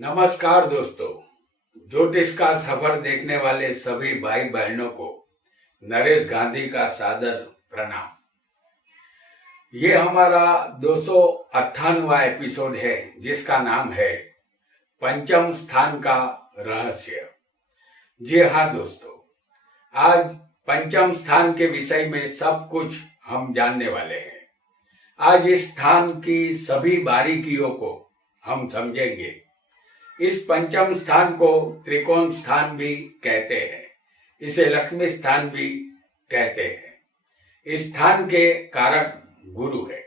नमस्कार दोस्तों। ज्योतिष का सफर देखने वाले सभी भाई बहनों को नरेश गांधी का सादर प्रणाम। ये हमारा 298वां एपिसोड है जिसका नाम है पंचम स्थान का रहस्य। जी हाँ दोस्तों, आज पंचम स्थान के विषय में सब कुछ हम जानने वाले हैं। आज इस स्थान की सभी बारीकियों को हम समझेंगे। इस पंचम स्थान को त्रिकोण स्थान भी कहते हैं, इसे लक्ष्मी स्थान भी कहते हैं। इस स्थान के कारक गुरु है।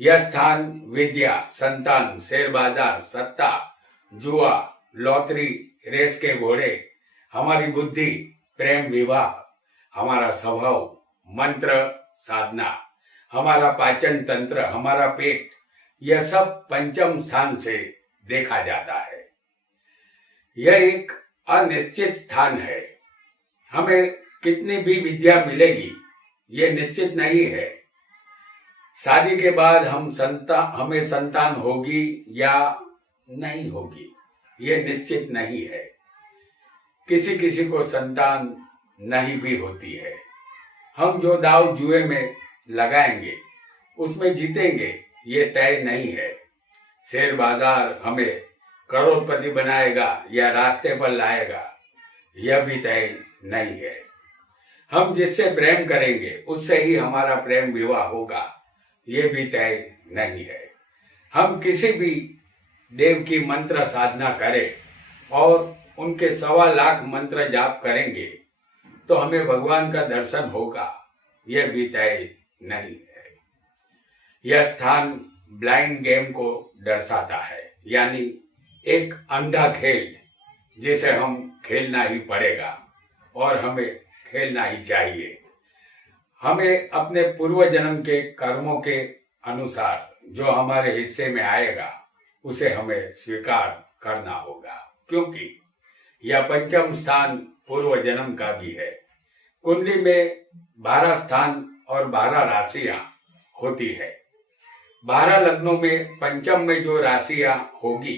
यह स्थान विद्या, संतान, शेयर बाजार, सत्ता, जुआ, लॉटरी, रेस के घोड़े, हमारी बुद्धि, प्रेम विवाह, हमारा स्वभाव, मंत्र साधना, हमारा पाचन तंत्र, हमारा पेट, यह सब पंचम स्थान से देखा जाता है। यह एक अनिश्चित स्थान है। हमें कितनी भी विद्या मिलेगी यह निश्चित नहीं है। शादी के बाद हमें संतान होगी या नहीं होगी यह निश्चित नहीं है। किसी किसी को संतान नहीं भी होती है। हम जो दाव जुए में लगाएंगे उसमें जीतेंगे ये तय नहीं है। शेयर बाजार हमें करोड़पति बनाएगा या रास्ते पर लाएगा यह भी तय नहीं है। हम जिससे प्रेम करेंगे उससे ही हमारा प्रेम विवाह होगा ये भी तय नहीं है। हम किसी भी देव की मंत्र साधना करें और उनके 1.25 लाख मंत्र जाप करेंगे तो हमें भगवान का दर्शन होगा यह भी तय नहीं है। यह स्थान ब्लाइंड गेम को दर्शाता है, यानी एक अंधा खेल जिसे हम खेलना ही पड़ेगा और हमें खेलना ही चाहिए। हमें अपने पूर्व जन्म के कर्मों के अनुसार जो हमारे हिस्से में आएगा उसे हमें स्वीकार करना होगा, क्योंकि यह पंचम स्थान पूर्व जन्म का भी है। कुंडली में 12 स्थान और 12 राशियां होती है। 12 लग्नों में पंचम में जो राशियां होगी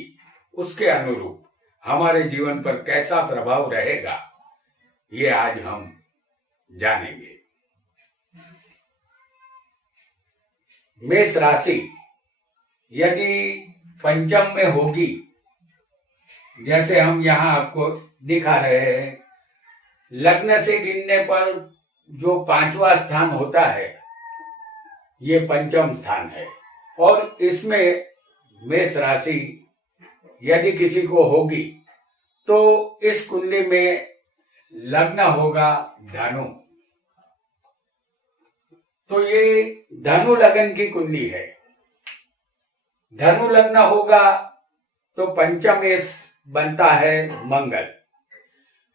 उसके अनुरूप हमारे जीवन पर कैसा प्रभाव रहेगा ये आज हम जानेंगे। मेष राशि यदि पंचम में होगी, जैसे हम यहाँ आपको दिखा रहे हैं, लग्न से गिनने पर जो 5वां स्थान होता है ये पंचम स्थान है। और इसमें मेष राशि यदि किसी को होगी तो इस कुंडली में लग्न होगा धनु। तो ये धनु लग्न की कुंडली है। धनु लग्न होगा तो पंचमेश बनता है मंगल।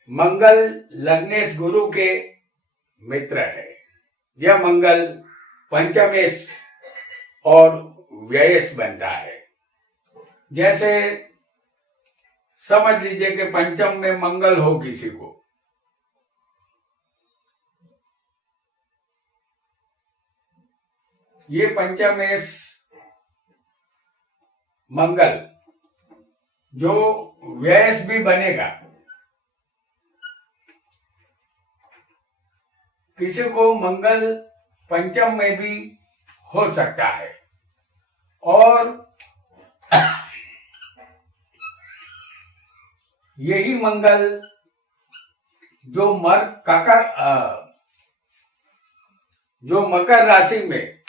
मंगल लग्नेश गुरु के मित्र है। यह मंगल पंचमेश और व्ययश बनता है। जैसे समझ लीजिए कि पंचम में मंगल हो किसी को, ये पंचमेश मंगल जो व्ययश भी बनेगा। किसी को मंगल पंचम में भी हो सकता है। और यही मंगल जो मकर राशि में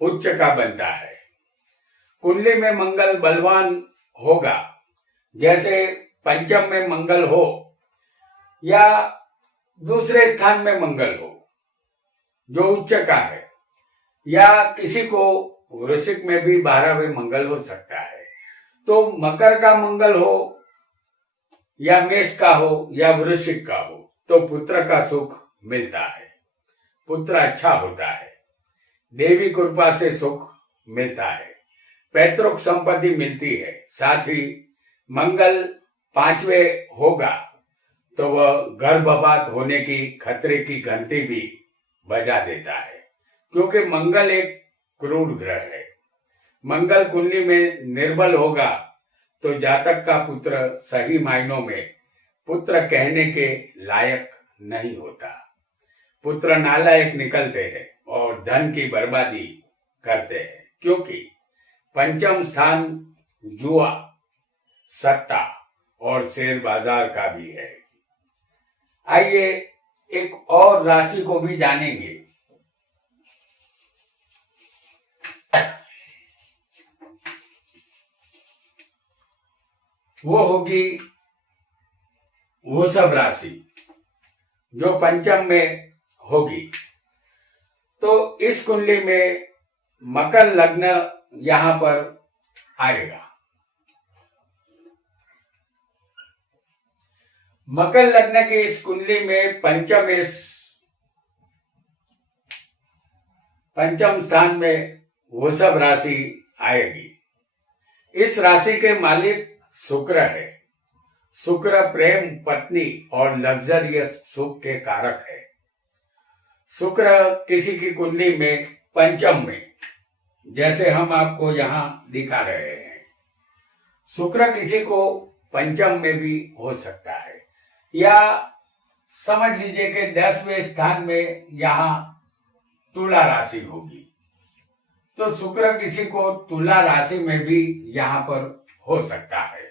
उच्च का बनता है। कुंडली में मंगल बलवान होगा, जैसे पंचम में मंगल हो या दूसरे स्थान में मंगल हो जो उच्च का है, या किसी को वृश्चिक में भी 12वें मंगल हो सकता है। तो मकर का मंगल हो या मेष का हो या वृश्चिक का हो तो पुत्र का सुख मिलता है। पुत्र अच्छा होता है। देवी कृपा से सुख मिलता है। पैतृक संपत्ति मिलती है। साथ ही मंगल 5वें होगा तो वह गर्भपात होने की खतरे की घंटी भी बजा देता है, क्योंकि मंगल एक क्रूर ग्रह है। मंगल कुंडली में निर्बल होगा तो जातक का पुत्र सही मायनों में पुत्र कहने के लायक नहीं होता। पुत्र नालायक निकलते हैं और धन की बर्बादी करते हैं, क्योंकि पंचम स्थान जुआ, सट्टा और शेयर बाजार का भी है। आइए एक और राशि को भी जानेंगे। वो होगी वृषभ राशि, जो पंचम में होगी। तो इस कुंडली में मकर लग्न यहां पर आएगा। मकर लग्न की इस कुंडली में पंचम स्थान में वृषभ राशि आएगी। इस राशि के मालिक शुक्र है। शुक्र प्रेम, पत्नी और लग्जरियस सुख के कारक है। शुक्र किसी की कुंडली में पंचम में, जैसे हम आपको यहां दिखा रहे हैं, शुक्र किसी को पंचम में भी हो सकता है, या समझ लीजिए कि 10वें स्थान में यहां तुला राशि होगी, तो शुक्र किसी को तुला राशि में भी यहां पर हो सकता है।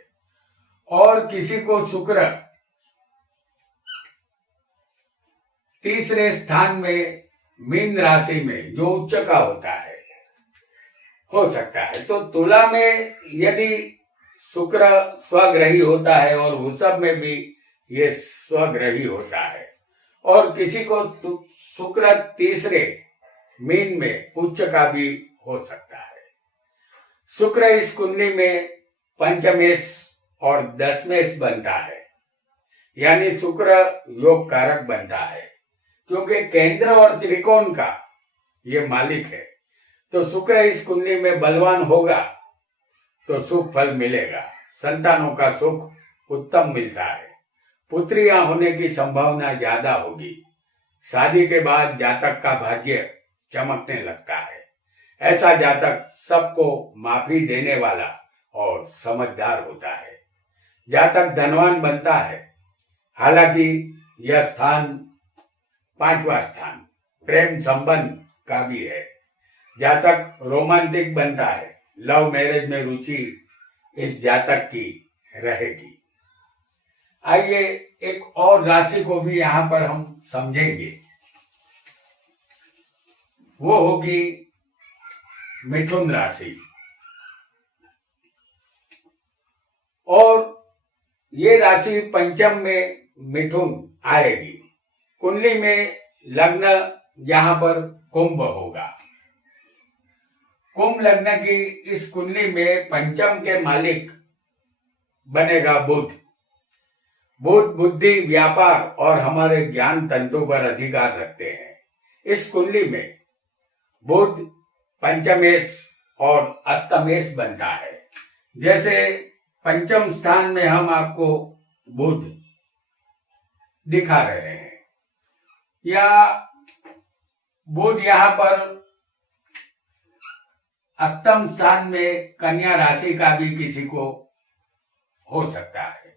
और किसी को शुक्र तीसरे स्थान में मीन राशि में, जो उच्च का होता है, हो सकता है। तो तुला में यदि शुक्र स्वग्रही होता है और वृषभ में भी ये स्वग्रही होता है, और किसी को शुक्र तीसरे मीन में उच्च का भी हो सकता है। शुक्र इस कुंडली में पंचमेश और दशमेश बनता है, यानी शुक्र योग कारक बनता है, क्योंकि केंद्र और त्रिकोण का ये मालिक है। तो शुक्र इस कुंडली में बलवान होगा तो सुख फल मिलेगा। संतानों का सुख उत्तम मिलता है। पुत्रियां होने की संभावना ज्यादा होगी। शादी के बाद जातक का भाग्य चमकने लगता है। ऐसा जातक सबको माफी देने वाला और समझदार होता है। जातक धनवान बनता है। हालांकि यह स्थान 5वां स्थान प्रेम संबंध का भी है। जातक रोमांटिक बनता है। लव मैरिज में रुचि इस जातक की रहेगी। आइए एक और राशि को भी यहां पर हम समझेंगे। वो होगी मिथुन राशि। और ये राशि पंचम में मिथुन आएगी। कुंडली में लग्न यहां पर कुंभ होगा। कुंभ लग्न की इस कुंडली में पंचम के मालिक बनेगा बुध। बुध बुद्धि, व्यापार और हमारे ज्ञान तंतु पर अधिकार रखते हैं। इस कुंडली में बुध पंचमेश और अष्टमेश बनता है। जैसे पंचम स्थान में हम आपको बुध दिखा रहे हैं, या बुध यहां पर अष्टम स्थान में कन्या राशि का भी किसी को हो सकता है,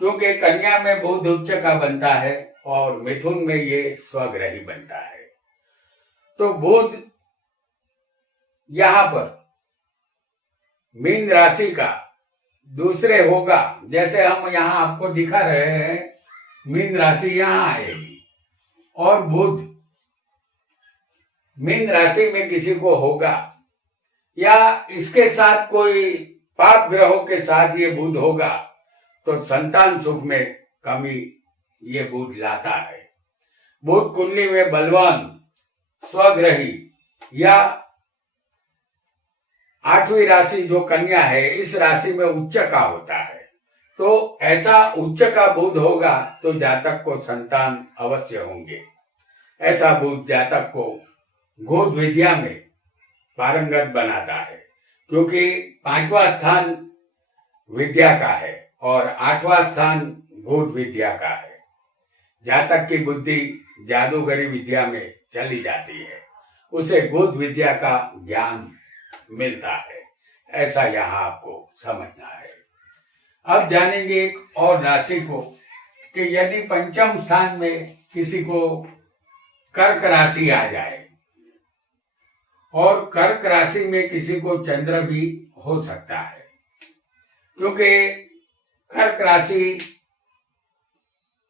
क्योंकि कन्या में बुध उच्च का बनता है और मिथुन में ये स्वग्रही बनता है। तो बुध यहां पर मीन राशि का दूसरे होगा। जैसे हम यहां आपको दिखा रहे हैं, मीन राशि यहां आएगी और बुध मीन राशि में किसी को होगा, या इसके साथ कोई पाप ग्रहों के साथ ये बुध होगा, तो संतान सुख में कमी ये बुध लाता है। बुध कुंडली में बलवान, स्वग्रही या 8वीं राशि जो कन्या है, इस राशि में उच्च का होता है। तो ऐसा उच्च का बुध होगा तो जातक को संतान अवश्य होंगे। ऐसा बुध जातक को गूढ़ विद्या में पारंगत बनाता है, क्योंकि 5वां स्थान विद्या का है और 8वां स्थान गूढ़ विद्या का है। जातक की बुद्धि जादूगरी विद्या में चली जाती है, उसे गूढ़ विद्या का ज्ञान मिलता है, ऐसा यहाँ आपको समझना है। अब जानेंगे एक और राशि को कि यदि पंचम स्थान में किसी को कर्क राशि आ जाए और कर्क राशि में किसी को चंद्र भी हो सकता है, क्योंकि कर्क राशि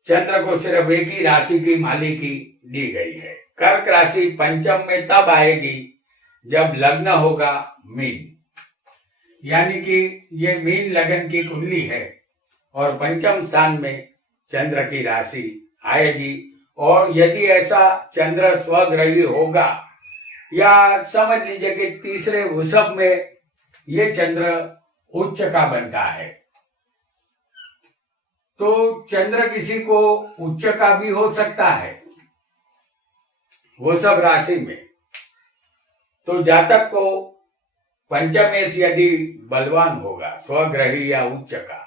चंद्र को सिर्फ एक ही राशि की मालिकी दी गई है। कर्क राशि पंचम में तब आएगी जब लग्न होगा मीन, यानी कि ये मीन लगन की कुंडली है और पंचम स्थान में चंद्र की राशि आएगी। और यदि ऐसा चंद्र स्वग्रही होगा या समझ लीजिए कि तीसरे वृषभ में ये चंद्र उच्च का बनता है, तो चंद्र किसी को उच्च का भी हो सकता है वृषभ राशि में। तो जातक को पंचमेश यदि बलवान होगा स्वग्रही या उच्च का,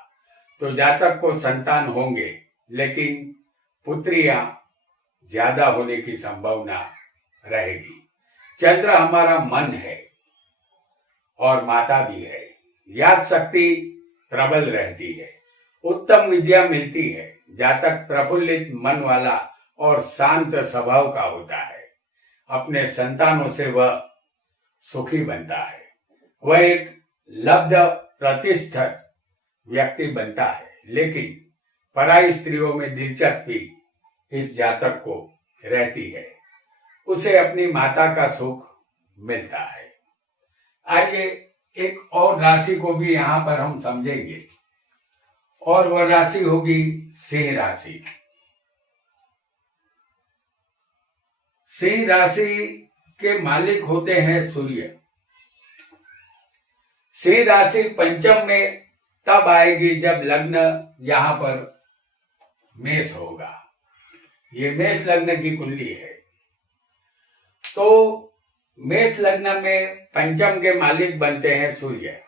तो जातक को संतान होंगे, लेकिन पुत्रियां ज्यादा होने की संभावना रहेगी। चंद्र हमारा मन है और माता भी है। याद शक्ति प्रबल रहती है, उत्तम विद्या मिलती है। जातक प्रफुल्लित मन वाला और शांत स्वभाव का होता है। अपने संतानों से वह सुखी बनता है। वह एक लब्ध प्रतिष्ठित व्यक्ति बनता है, लेकिन पराई स्त्रियों में दिलचस्पी इस जातक को रहती है। उसे अपनी माता का सुख मिलता है। आइए एक और राशि को भी यहाँ पर हम समझेंगे, और वह राशि होगी सिंह राशि। सिंह राशि के मालिक होते हैं सूर्य। सिंह राशि पंचम में तब आएगी जब लग्न यहाँ पर मेष होगा। ये मेष लग्न की कुंडली है। तो मेष लग्न में पंचम के मालिक बनते हैं सूर्य।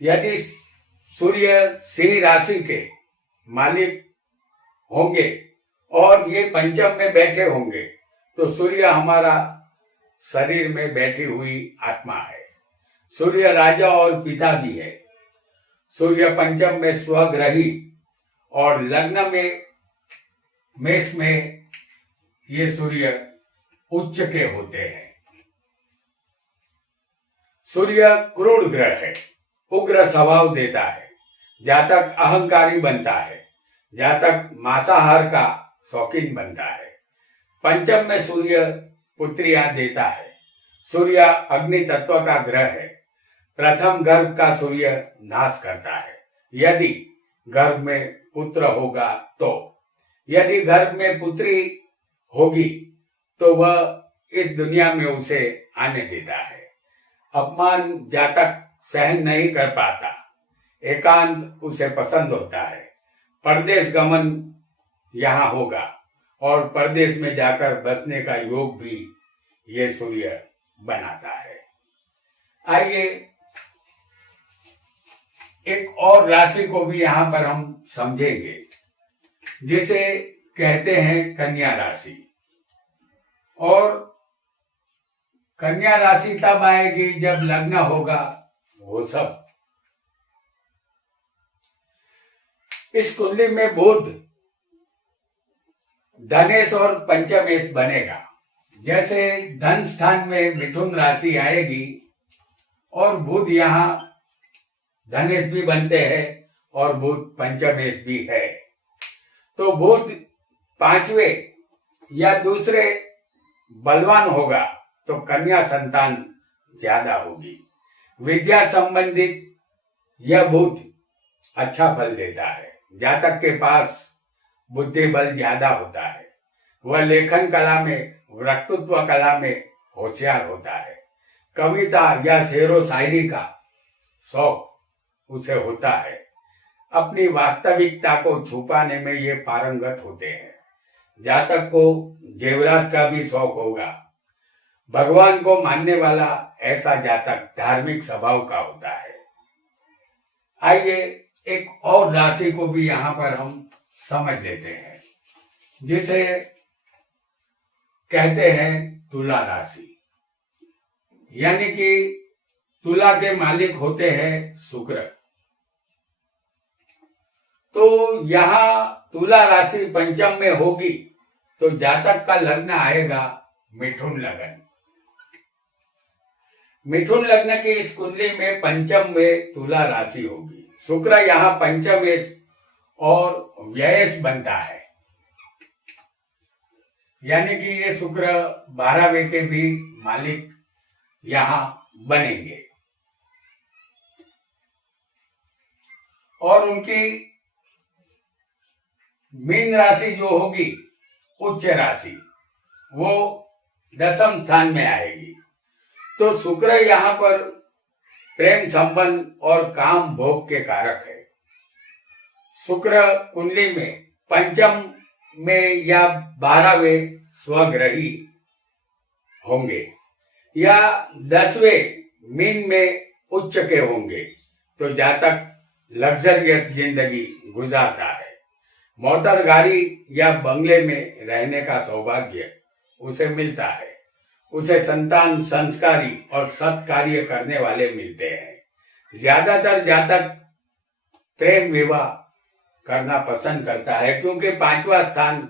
यदि सूर्य सिंह राशि के मालिक होंगे और ये पंचम में बैठे होंगे, तो सूर्य हमारा शरीर में बैठी हुई आत्मा है। सूर्य राजा और पिता भी है। सूर्य पंचम में स्वग्रही और लग्न में मेष में ये सूर्य उच्च के होते हैं। सूर्य क्रूर ग्रह है, उग्र स्वभाव देता है। जातक अहंकारी बनता है। जातक मांसाहार का शौकीन बनता है। पंचम में सूर्य पुत्रियां देता है। सूर्य अग्नि तत्व का ग्रह है। प्रथम गर्भ का सूर्य नाश करता है, यदि गर्भ में पुत्र होगा तो। यदि गर्भ में पुत्री होगी तो वह इस दुनिया में उसे आने देता है। अपमान जातक सहन नहीं कर पाता। एकांत उसे पसंद होता है। परदेश गमन यहाँ होगा और परदेश में जाकर बसने का योग भी ये सूर्य बनाता है। आइए एक और राशि को भी यहाँ पर हम समझेंगे, जिसे कहते हैं कन्या राशि। और कन्या राशि तब आएगी जब लग्न होगा वो सब। इस कुंडली में बुध धनेश और पंचमेश बनेगा। जैसे धन स्थान में मिथुन राशि आएगी और बुध यहाँ धनेश भी बनते हैं और बुध पंचमेश भी है, तो बुध पांचवें या दूसरे बलवान होगा तो कन्या संतान ज्यादा होगी। विद्या संबंधित यह बुध अच्छा फल देता है। जातक के पास बुद्धि बल ज्यादा होता है। वह लेखन कला में, वक्तृत्व कला में होशियार होता है। कविता या शेरो शायरी का शौक उसे होता है। अपनी वास्तविकता को छुपाने में ये पारंगत होते हैं। जातक को जेवरात का भी शौक होगा। भगवान को मानने वाला ऐसा जातक धार्मिक स्वभाव का होता है। आइए एक और राशि को भी यहाँ पर हम समझ लेते हैं, जिसे कहते हैं तुला राशि। यानी कि तुला के मालिक होते हैं शुक्र। तो यहाँ तुला राशि पंचम में होगी तो जातक का लग्न आएगा मिथुन लग्न। मिथुन लग्न की इस कुंडली में पंचम में तुला राशि होगी। शुक्र यहाँ पंचम और व्ययस बनता है, यानी कि ये शुक्र 12वें के भी मालिक यहाँ बनेंगे और उनकी मीन राशि जो होगी उच्च राशि वो 10वें स्थान में आएगी। तो शुक्र यहाँ पर प्रेम संबंध और काम भोग के कारक है। शुक्र कुंडली में पंचम में या 12वें स्वग्रही होंगे या 10वें मीन में उच्च के होंगे तो जातक लग्जरियस जिंदगी गुजारता है। मोटर गाड़ी या बंगले में रहने का सौभाग्य उसे मिलता है। उसे संतान संस्कारी और सत्कार्य करने वाले मिलते हैं। ज्यादातर जातक प्रेम विवाह करना पसंद करता है क्योंकि 5वां स्थान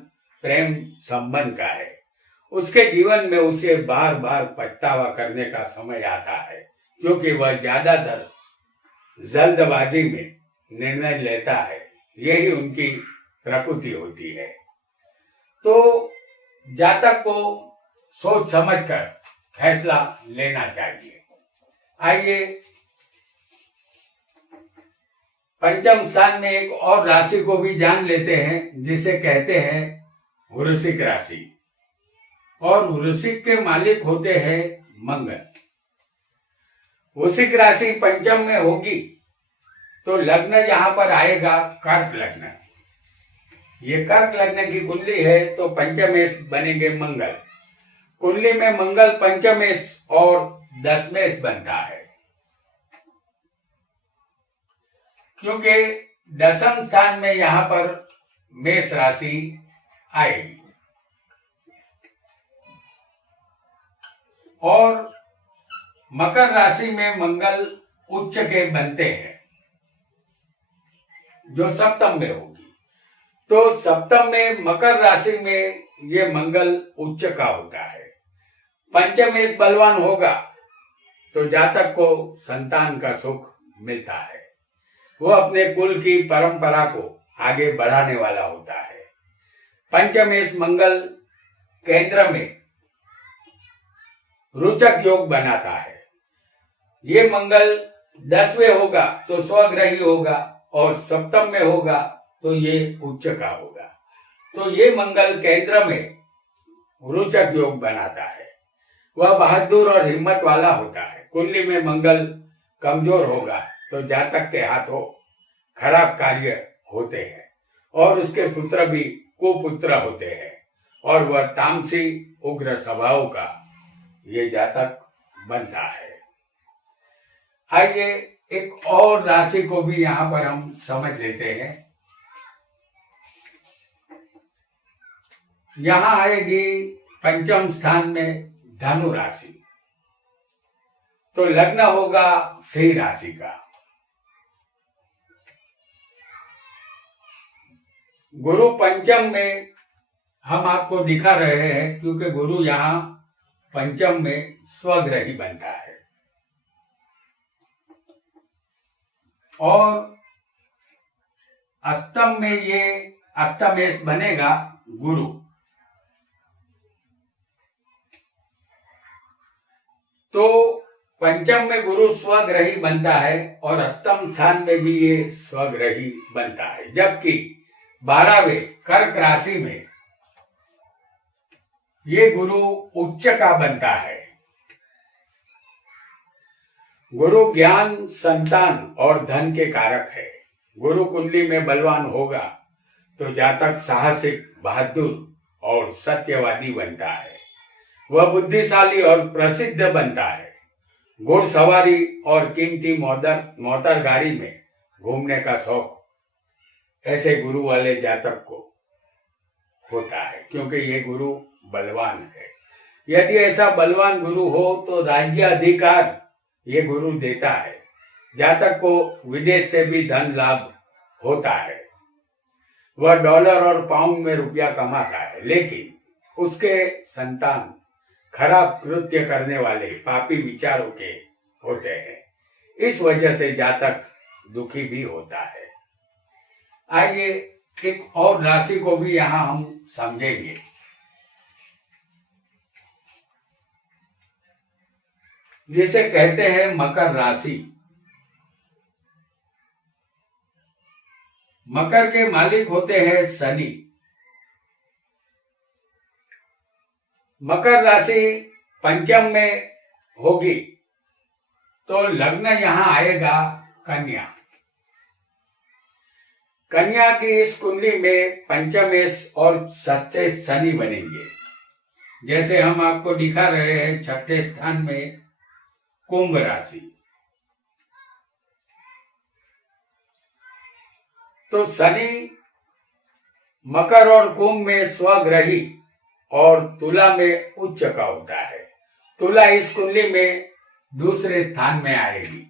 प्रेम संबंध का है। उसके जीवन में उसे बार बार पछतावा करने का समय आता है क्योंकि वह ज्यादातर जल्दबाजी में निर्णय लेता है। यही उनकी प्रकृति होती है। तो जातक को सोच समझकर फैसला लेना चाहिए। आइए पंचम स्थान में एक और राशि को भी जान लेते हैं जिसे कहते हैं वृश्चिक राशि। और वृश्चिक के मालिक होते हैं मंगल। वृश्चिक राशि पंचम में होगी तो लग्न यहां पर आएगा कर्क लग्न। ये कर्क लग्न की कुंडली है तो पंचमेश बनेंगे मंगल। कुंडली में मंगल पंचमेश और 10वें बनता है क्योंकि 10वें स्थान में यहां पर मेष राशि आएगी और मकर राशि में मंगल उच्च के बनते हैं जो सप्तम में होगी। तो सप्तम में मकर राशि में ये मंगल उच्च का होता है। पंचमेश बलवान होगा तो जातक को संतान का सुख मिलता है। वो अपने कुल की परंपरा को आगे बढ़ाने वाला होता है। पंचमेश मंगल केंद्र में रोचक योग बनाता है। ये मंगल 10वें होगा तो स्वग्रही होगा और सप्तम में होगा तो ये उच्च का होगा। तो ये मंगल केंद्र में रोचक योग बनाता है। वह बहादुर और हिम्मत वाला होता है। कुंडली में मंगल कमजोर होगा तो जातक के हाथों खराब कार्य होते हैं और उसके पुत्र भी कुपुत्र होते हैं और वह तामसी उग्र स्वभाव का ये जातक बनता है। आइए एक और राशि को भी यहाँ पर हम समझ लेते हैं। यहाँ आएगी पंचम स्थान में धनु राशि। तो लग्न होगा सिंह राशि का। गुरु पंचम में हम आपको दिखा रहे हैं क्योंकि गुरु यहाँ पंचम में स्वग्रही बनता है और अष्टम में ये अष्टमेश बनेगा गुरु। तो पंचम में गुरु स्वग्रही बनता है और अष्टम स्थान में भी ये स्वग्रही बनता है। जबकि 12वें कर्क राशि में ये गुरु उच्च का बनता है। गुरु ज्ञान, संतान और धन के कारक है। गुरु कुंडली में बलवान होगा तो जातक साहसिक, बहादुर और सत्यवादी बनता है। वह बुद्धिशाली और प्रसिद्ध बनता है। घुड़सवारी और कीमती मोटर गाड़ी में घूमने का शौक ऐसे गुरु वाले जातक को होता है क्योंकि ये गुरु बलवान है। यदि ऐसा बलवान गुरु हो तो राज्य अधिकार ये गुरु देता है। जातक को विदेश से भी धन लाभ होता है, वह डॉलर और पाउंड में रुपया कमाता है, लेकिन उसके संतान खराब कृत्य करने वाले पापी विचारों के होते हैं। इस वजह से जातक दुखी भी होता है। आइए एक और राशि को भी यहां हम समझेंगे। जिसे कहते हैं मकर राशि। मकर के मालिक होते हैं शनि। मकर राशि पंचम में होगी तो लग्न यहां आएगा कन्या। कन्या की इस कुंडली में पंचमेश और सच्चे शनि बनेंगे। जैसे हम आपको दिखा रहे हैं छठे स्थान में कुंभ राशि। तो शनि मकर और कुंभ में स्वग्रही और तुला में उच्च का होता है। तुला इस कुंडली में दूसरे स्थान में आएगी।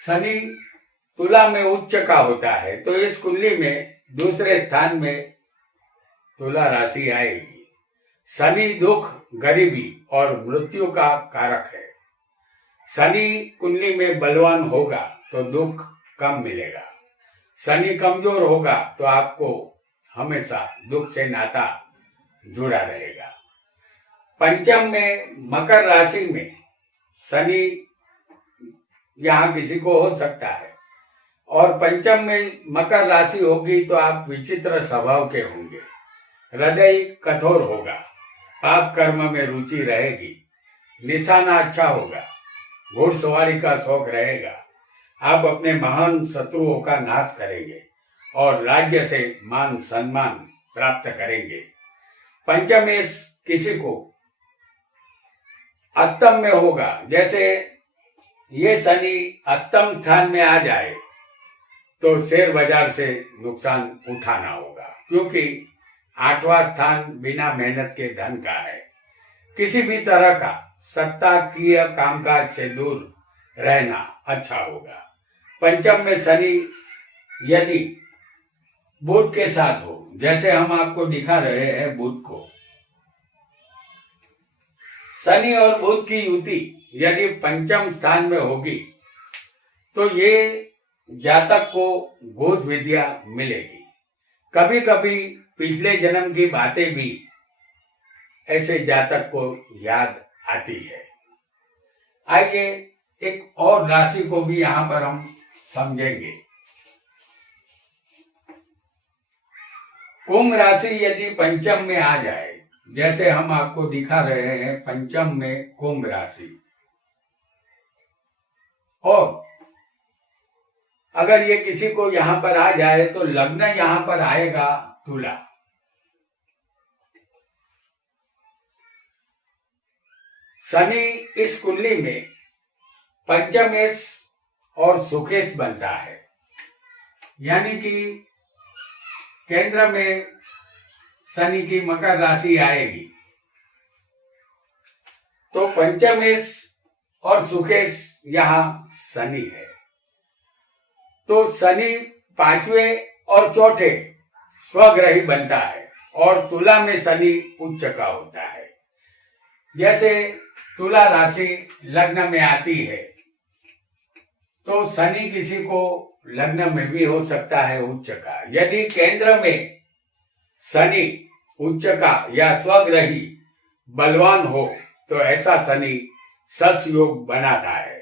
शनि तुला में उच्च का होता है तो इस कुंडली में दूसरे स्थान में तुला राशि आएगी। शनि दुख, गरीबी और मृत्यु का कारक है। शनि कुंडली में बलवान होगा तो दुख कम मिलेगा। शनि कमजोर होगा तो आपको हमेशा दुख से नाता जुड़ा रहेगा। पंचम में मकर राशि में शनि यहाँ किसी को हो सकता है और पंचम में मकर राशि होगी तो आप विचित्र स्वभाव के होंगे। हृदय कठोर होगा, पाप कर्म में रुचि रहेगी, निशाना अच्छा होगा, घुड़सवारी का शौक रहेगा। आप अपने महान शत्रुओं का नाश करेंगे और राज्य से मान सम्मान प्राप्त करेंगे। पंचमेश किसी को अष्टम में होगा। जैसे ये शनि अष्टम स्थान में आ जाए तो शेयर बाजार से नुकसान उठाना होगा, क्योंकि आठवां स्थान बिना मेहनत के धन का है। किसी भी तरह का सत्ताकीय कामकाज से दूर रहना अच्छा होगा। पंचम में शनि यदि बुध के साथ हो, जैसे हम आपको दिखा रहे हैं बुध को, शनि और बुध की युति यदि पंचम स्थान में होगी तो ये जातक को गोद विद्या मिलेगी। कभी कभी पिछले जन्म की बातें भी ऐसे जातक को याद आती है। आइए एक और राशि को भी यहां पर हम समझेंगे। कुंभ राशि यदि पंचम में आ जाए, जैसे हम आपको दिखा रहे हैं पंचम में कुंभ राशि, और अगर ये किसी को यहां पर आ जाए तो लग्न यहां पर आएगा तुला। शनि इस कुंडली में पंचमेश और सुखेश बनता है, यानी कि केंद्र में शनि की मकर राशि आएगी तो पंचमेश और सुखेश यहां शनि है। तो शनि पांचवें और चौथे स्वग्रही बनता है और तुला में शनि उच्च का होता है। जैसे तुला राशि लग्न में आती है तो शनि किसी को लग्न में भी हो सकता है उच्च का। यदि केंद्र में शनि उच्च का या स्वग्रही बलवान हो तो ऐसा शनि सस योग बनाता है,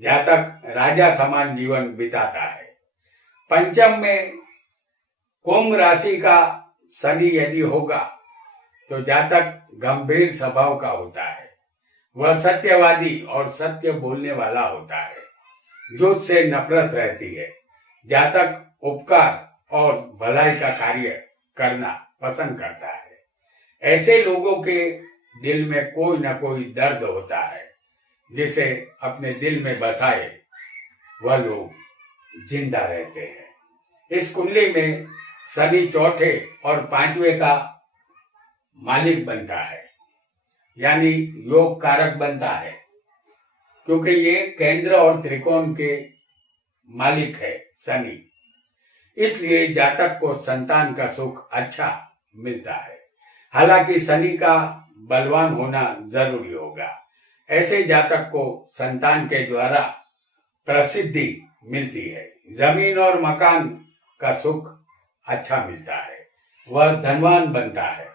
जातक राजा समान जीवन बिताता है। पंचम में कुंभ राशि का शनि यदि होगा तो जातक गंभीर स्वभाव का होता है। वह सत्यवादी और सत्य बोलने वाला होता है। झूठ से नफरत रहती है। जातक उपकार और भलाई का कार्य करना पसंद करता है। ऐसे लोगों के दिल में कोई न कोई दर्द होता है जिसे अपने दिल में बसाए वह लोग जिंदा रहते हैं। इस कुंडली में शनि चौथे और पांचवें का मालिक बनता है, यानी योग कारक बनता है, क्योंकि ये केंद्र और त्रिकोण के मालिक है शनि। इसलिए जातक को संतान का सुख अच्छा मिलता है। हालांकि शनि का बलवान होना जरूरी होगा। ऐसे जातक को संतान के द्वारा प्रसिद्धि मिलती है, जमीन और मकान का सुख अच्छा मिलता है, वह धनवान बनता है।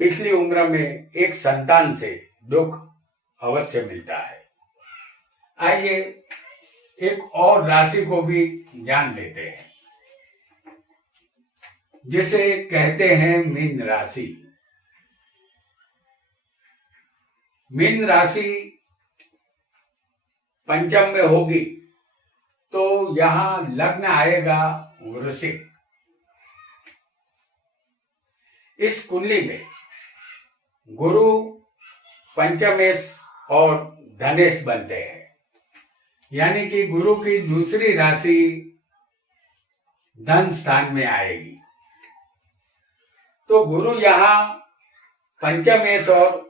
पिछली उम्र में एक संतान से दुख अवश्य मिलता है। आइए एक और राशि को भी जान लेते हैं, जिसे कहते हैं मीन राशि। मीन राशि पंचम में होगी तो यहां लग्न आएगा वृश्चिक। इस कुंडली में गुरु पंचमेश और धनेश बनते हैं, यानी कि गुरु की दूसरी राशि धन स्थान में आएगी। तो गुरु यहाँ पंचमेश और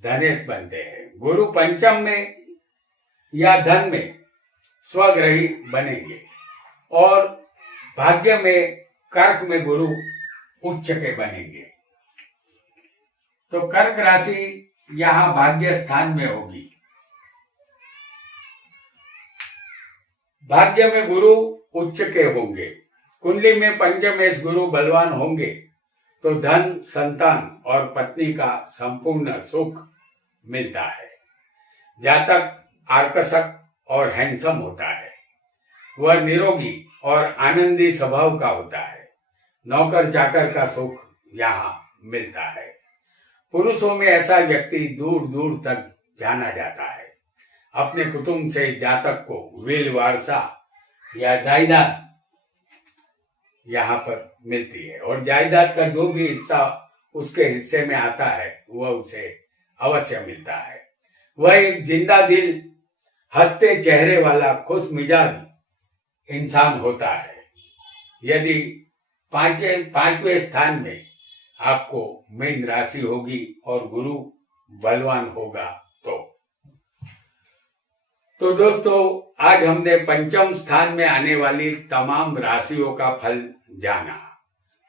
धनेश बनते हैं। गुरु पंचम में या धन में स्वग्रही बनेंगे और भाग्य में कर्क में गुरु उच्च के बनेंगे। तो कर्क राशि यहाँ भाग्य स्थान में होगी। भाग्य में गुरु उच्च के होंगे। कुंडली में पंचमेश गुरु बलवान होंगे तो धन, संतान और पत्नी का संपूर्ण सुख मिलता है। जातक आकर्षक और हैंडसम होता है। वह निरोगी और आनंदी स्वभाव का होता है। नौकर चाकर का सुख यहाँ मिलता है। पुरुषों में ऐसा व्यक्ति दूर दूर तक जाना जाता है। अपने कुटुंब से जातक को विल वारसा या जायदाद यहाँ पर मिलती है और जायदाद का जो भी हिस्सा उसके हिस्से में आता है वह उसे अवश्य मिलता है। वह एक जिंदा दिल, हंसते चेहरे वाला खुश मिजाज इंसान होता है। यदि पांचवें स्थान में आपको मीन राशि होगी और गुरु बलवान होगा तो दोस्तों आज हमने पंचम स्थान में आने वाली तमाम राशियों का फल जाना,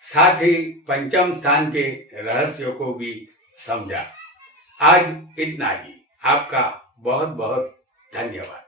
साथ ही पंचम स्थान के रहस्यों को भी समझा। आज इतना ही। आपका बहुत बहुत धन्यवाद।